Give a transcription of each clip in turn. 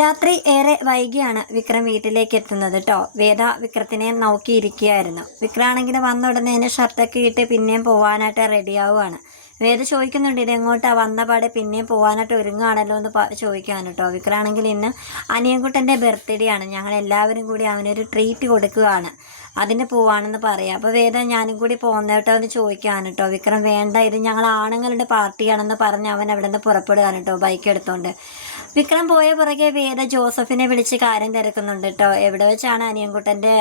രാത്രി ഏറെ വൈകിയാണ് വിക്രം വീട്ടിലേക്ക് എത്തുന്നത് കേട്ടോ വേദ വിക്രത്തിനെ നോക്കിയിരിക്കുകയായിരുന്നു. വിക്രാണെങ്കിൽ വന്ന ഉടനെ തന്നെ ഷർട്ടൊക്കെ ഇട്ട് പിന്നെയും പോവാനായിട്ട് റെഡിയാവുകയാണ് വേദ ചോദിക്കുന്നുണ്ട് ഇത് എങ്ങോട്ടാ? വന്ന പാടെ പിന്നെയും പോകാനായിട്ട് ഒരുങ്ങുകയാണല്ലോ? എന്ന് ചോദിക്കുകയാണ് കേട്ടോ വിക്രാണെങ്കിൽ ഇന്ന് അനിയൻകുട്ടന്റെ ബർത്ത്ഡേ ആണ്. ഞങ്ങൾ എല്ലാവരും കൂടി അവനൊരു ട്രീറ്റ് കൊടുക്കുകയാണ്. അതിന് പോവാണെന്ന് പറയാം. അപ്പോൾ വേദ ഞാനും കൂടി പോകുന്ന കേട്ടോ എന്ന് ചോദിക്കുകയാണ് കേട്ടോ വിക്രം വേണ്ട ഇത് ഞങ്ങൾ ആണുങ്ങളുടെ പാർട്ടിയാണെന്ന് പറഞ്ഞ് അവൻ അവിടെ നിന്ന് പുറപ്പെടുകയാണ് കേട്ടോ ബൈക്ക് എടുത്തോണ്ട്. വിക്രം പോയ പുറകെ വേദ ജോസഫിനെ വിളിച്ച് കാര്യം തിരക്കുന്നുണ്ട് കേട്ടോ എവിടെ വെച്ചാണ് അനിയൻകുട്ടന്റെ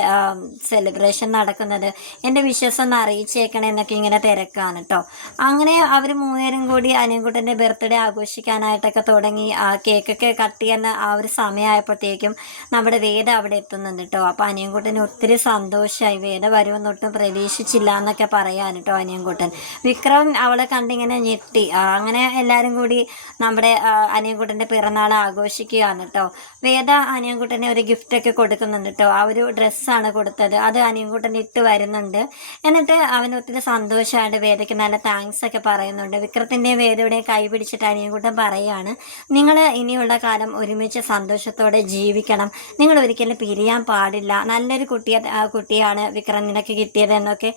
സെലിബ്രേഷൻ നടക്കുന്നത്? എന്റെ വിശ്വാസം ഒന്ന് അറിയിച്ചേക്കണേ എന്നൊക്കെ ഇങ്ങനെ തിരക്കാണ് കേട്ടോ അങ്ങനെ അവർ മൂന്നുപേരും കൂടി അനിയൻകുട്ടന്റെ ബർത്ത്ഡേ ആഘോഷിക്കാനായിട്ടൊക്കെ തുടങ്ങി. ആ കേക്കൊക്കെ കട്ട് ചെയ്യുന്ന ആ ഒരു സമയമായപ്പോഴത്തേക്കും നമ്മുടെ വേദ അവിടെ എത്തുന്നുണ്ട് കേട്ടോ അപ്പോൾ അനിയൻകുട്ടന് ഒത്തിരി സന്തോഷമായി വേദ വരുമെന്നൊട്ടും പ്രതീക്ഷിച്ചില്ല എന്നൊക്കെ പറയാൻ കേട്ടോ അനിയൻകുട്ടൻ. വിക്രം അവളെ കണ്ടിങ്ങനെ ഞെട്ടി. അങ്ങനെ എല്ലാവരും കൂടി നമ്മുടെ അനിയൻകുട്ടന്റെ പിറന്നാൾ ആഘോഷിക്കുകയാണ് കേട്ടോ വേദ അനിയൻകുട്ടനെ ഒരു ഗിഫ്റ്റൊക്കെ കൊടുക്കുന്നുണ്ട് കേട്ടോ ആ ഒരു ഡ്രസ്സാണ് കൊടുത്തത്. അത് അനിയൻകുട്ടൻ ഇട്ട് വരുന്നുണ്ട്. എന്നിട്ട് അവൻ ഒത്തിരി സന്തോഷമായിട്ട് വേദയ്ക്ക് നല്ല താങ്ക്സ് ഒക്കെ പറയുന്നുണ്ട്. വിക്രത്തിന്റെയും വേദയുടെയും കൈ പിടിച്ചിട്ട് അനിയൻകുട്ടൻ പറയുകയാണ് നിങ്ങൾ ഇനിയുള്ള കാലം ഒരുമിച്ച് സന്തോഷത്തോടെ ജീവിക്കണം. നിങ്ങൾ ഒരിക്കലും പിരിയാൻ പാടില്ല. നല്ലൊരു കുട്ടിയെ കുട്ടിയാണ് വിക്രം നിനക്ക് കിട്ടിയത് എന്നൊക്കെ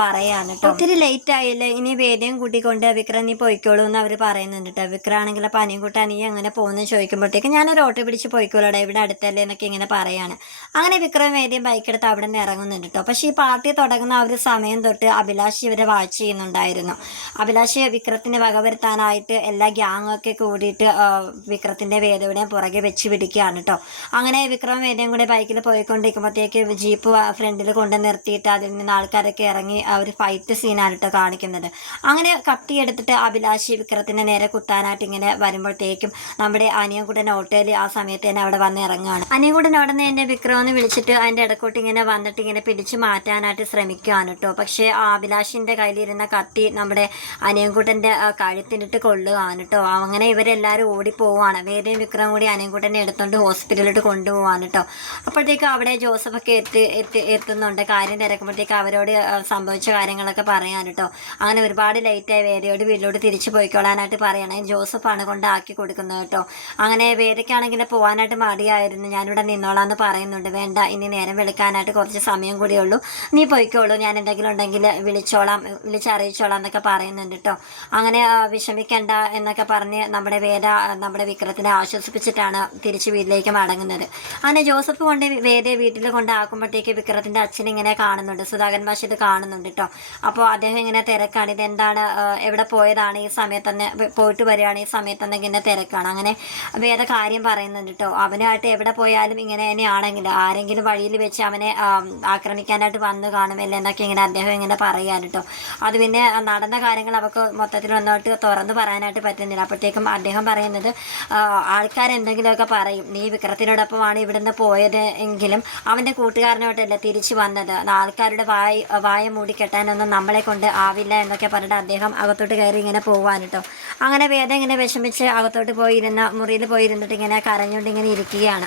പറയാണ് കേട്ടോ ഒത്തിരി ലേറ്റ് ആയില്ലേ? ഇനി വേദയും കൂട്ടിക്കൊണ്ട് വിക്രം നീ പോയിക്കോളൂ എന്ന് അവർ പറയുന്നുണ്ട് കേട്ടോ വിക്രാണെങ്കിൽ അപ്പം അനിയൻകുട്ട നീ അങ്ങനെ പോകുന്നു. ചോദിക്കുമ്പോഴത്തേക്ക് ഞാനൊരു ഓട്ടോ പിടിച്ച് പോയിക്കോളൂടെ ഇവിടെ അടുത്തല്ലേ എന്നൊക്കെ ഇങ്ങനെ പറയാണ്. അങ്ങനെ വിക്രം വേദിയും ബൈക്ക് എടുത്ത് അവിടെ നിന്ന് ഇറങ്ങുന്നുണ്ട് കേട്ടോ പക്ഷേ ഈ പാർട്ടി തുടങ്ങുന്ന ആ ഒരു സമയം തൊട്ട് അഭിലാഷ് ഇവരെ വാച്ച് ചെയ്യുന്നുണ്ടായിരുന്നു. അഭിലാഷ് വിക്രത്തിനെ വകവരുത്താനായിട്ട് എല്ലാ ഗ്യാങ്ങൊക്കെ കൂടിയിട്ട് വിക്രത്തിന്റെ വേദവിനെ പുറകെ വെച്ച് പിടിക്കുകയാണ് കേട്ടോ അങ്ങനെ വിക്രം വേദിയും കൂടെ ബൈക്കിൽ പോയിക്കൊണ്ടിരിക്കുമ്പോഴത്തേക്ക് ജീപ്പ് ഫ്രണ്ടിൽ കൊണ്ട് നിർത്തിയിട്ട് അതിൽ നിന്ന് ആൾക്കാരൊക്കെ ഇറങ്ങി ആ ഒരു ഫൈറ്റ് സീനാണ് കേട്ടോ കാണിക്കുന്നത്. അങ്ങനെ കത്തിയെടുത്തിട്ട് അഭിലാഷ് വിക്രത്തിന്റെ നേരെ കുത്താനായിട്ട് ഇങ്ങനെ വരുമ്പോഴത്തേക്കും നമ്മുടെ അനിയൻകുട്ടൻ ഓട്ടോയിൽ ആ സമയത്ത് തന്നെ അവിടെ വന്ന് ഇറങ്ങുകയാണ് അനിയൻകുട്ടൻ അവിടെ നിന്ന് എന്നെ വിക്രം വിളിച്ചിട്ട് അതിന്റെ ഇടക്കോട്ട് ഇങ്ങനെ വന്നിട്ട് ഇങ്ങനെ പിടിച്ച് മാറ്റാനായിട്ട് ശ്രമിക്കുകയാണ് കേട്ടോ. പക്ഷേ ആ അഭിലാഷിന്റെ കയ്യിലിരുന്ന കത്തി നമ്മുടെ അനിയൻകുട്ടന്റെ കഴുത്തിനിട്ട് കൊള്ളുകയാണ് കേട്ടോ. അങ്ങനെ ഇവരെല്ലാവരും ഓടിപ്പോവാണ് വേറെയും വിക്രം കൂടി അനിയൻകുട്ടനെ എടുത്തുകൊണ്ട് ഹോസ്പിറ്റലിലോട്ട് കൊണ്ടുപോവാണ് കേട്ടോ. അപ്പോഴത്തേക്ക് അവിടെ ജോസഫൊക്കെ എത്തി എത്തി എത്തുന്നുണ്ട്. കാര്യം തിരക്കുമ്പോഴത്തേക്ക് അവരോട് സംഭവിച്ച കാര്യങ്ങളൊക്കെ പറയാൻ കേട്ടോ. അങ്ങനെ ഒരുപാട് ലേറ്റായി വേരയോട് വീട്ടിലോട്ട് തിരിച്ചു പോയിക്കൊള്ളാനായിട്ട് പറയണേ. ജോസഫാണ് കൊണ്ടാക്കി കൊടുക്കുന്നത് കേട്ടോ. അങ്ങനെ വേദയ്ക്കാണെങ്കിൽ പോകാനായിട്ട് മടിയായിരുന്നു. ഞാനിവിടെ നിന്നോളാന്ന് പറയുന്നുണ്ട്. വേണ്ട ഇനി നേരം വെളുക്കാനായിട്ട് കുറച്ച് സമയം കൂടിയേ ഉള്ളൂ. നീ പോയിക്കോളൂ. ഞാൻ എന്തെങ്കിലും ഉണ്ടെങ്കിൽ വിളിച്ചോളാം വിളിച്ചറിയിച്ചോളാം എന്നൊക്കെ പറയുന്നുണ്ട് കേട്ടോ അങ്ങനെ വിഷമിക്കണ്ട എന്നൊക്കെ പറഞ്ഞ് നമ്മുടെ വേദ നമ്മുടെ വിക്രത്തിനെ ആശ്വസിപ്പിച്ചിട്ടാണ് തിരിച്ച് വീട്ടിലേക്ക് മടങ്ങുന്നത്. അങ്ങനെ ജോസഫ് കൊണ്ട് വേദയെ വീട്ടിൽ കൊണ്ടാക്കുമ്പോഴത്തേക്ക് വിക്രത്തിന്റെ അച്ഛൻ ഇങ്ങനെ കാണുന്നുണ്ട്. സുധാകരൻ മാഷ് ഇത് കാണുന്നുണ്ട് കേട്ടോ അപ്പോൾ അദ്ദേഹം ഇങ്ങനെ തിരക്കാണ്. ഇതെന്താണ് എവിടെ പോയതാണ്? ഈ സമയത്ത് തന്നെ പോയിട്ട് വരികയാണ്. ഈ സമയത്ത് തന്നെ ഇങ്ങനെ തിരക്കാണ്. അങ്ങനെ വേറെ കാര്യം പറയുന്നുണ്ട് കേട്ടോ അവനായിട്ട് എവിടെ പോയാലും ഇങ്ങനെ തന്നെയാണെങ്കിൽ ആരെങ്കിലും വഴിയിൽ വെച്ച് അവനെ ആക്രമിക്കാനായിട്ട് വന്നു കാണുമല്ലോ എന്നൊക്കെ ഇങ്ങനെ അദ്ദേഹം ഇങ്ങനെ പറയാൻ കേട്ടോ അത് പിന്നെ നടന്ന കാര്യങ്ങൾ അവർക്ക് മൊത്തത്തിൽ ഒന്നോട്ട് തുറന്നു പറയാനായിട്ട് പറ്റുന്നില്ല. അപ്പോഴത്തേക്കും അദ്ദേഹം പറയുന്നത് ആൾക്കാർ എന്തെങ്കിലുമൊക്കെ പറയും. നീ വിക്രത്തിനോടൊപ്പമാണ് ഇവിടുന്ന് പോയത് എങ്കിലും അവന്റെ കൂട്ടുകാരനോട്ടല്ല തിരിച്ചു വന്നത്? ആൾക്കാരുടെ വായ വായ മൂടി കെട്ടാനൊന്നും നമ്മളെ കൊണ്ട് ആവില്ല എന്നൊക്കെ പറഞ്ഞിട്ട് അദ്ദേഹം അകത്തോട്ട് കയറി ഇങ്ങനെ പോകാൻ കേട്ടോ അങ്ങനെ വേദം ഇങ്ങനെ വിഷമിച്ച് അകത്തോട്ട് പോയിരുന്ന മുറിയിൽ പോയിരുന്നിട്ട് ഇങ്ങനെ കരഞ്ഞുകൊണ്ട് ഇങ്ങനെ ഇരിക്കുകയാണ്.